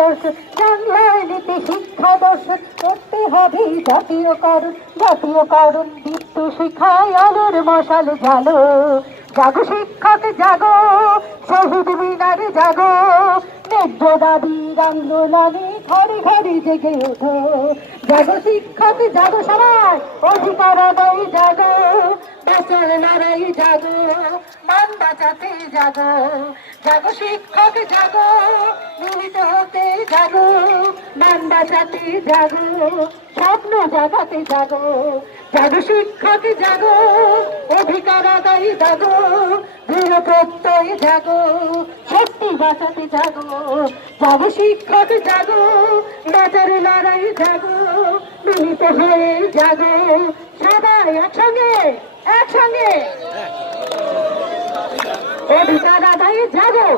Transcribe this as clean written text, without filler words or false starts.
দর্শন, বাংলায় নীতি শিক্ষা দর্শন করতে হবে জাতীয়করণ, জাতীয়করণ দীপ্ত শিখায় আলোর মশাল জ্বালো। জাগো শিক্ষক জাগো, শহীদ মিনারে জাগো, ন্যায্য দাবির আন্দোলনে ঘরে ঘরে জেগে ওঠো। জাগো শিক্ষক জাগো, সবাই অধিকার আদায় জাগো, বাঁচার লড়াই জাগো, মান বাঁচাতে জাগো। জাগো শিক্ষক জাগো, মিলিত হতে জাগো, মান বাঁচাতে জাগো, স্বপ্ন জাগাতে জাগো। জাগো শিক্ষক জাগো, অধিকার আদায় জাগো, দৃঢ় প্রত্যয় জাগো, শক্তি বাঁচাতে জাগো। জাগো শিক্ষক জাগো, বাঁচার লড়াই জাগো, মিলিত হয়ে জাগো। সবাই একসঙ্গে, একসঙ্গে অধিকার আদায় জাগো।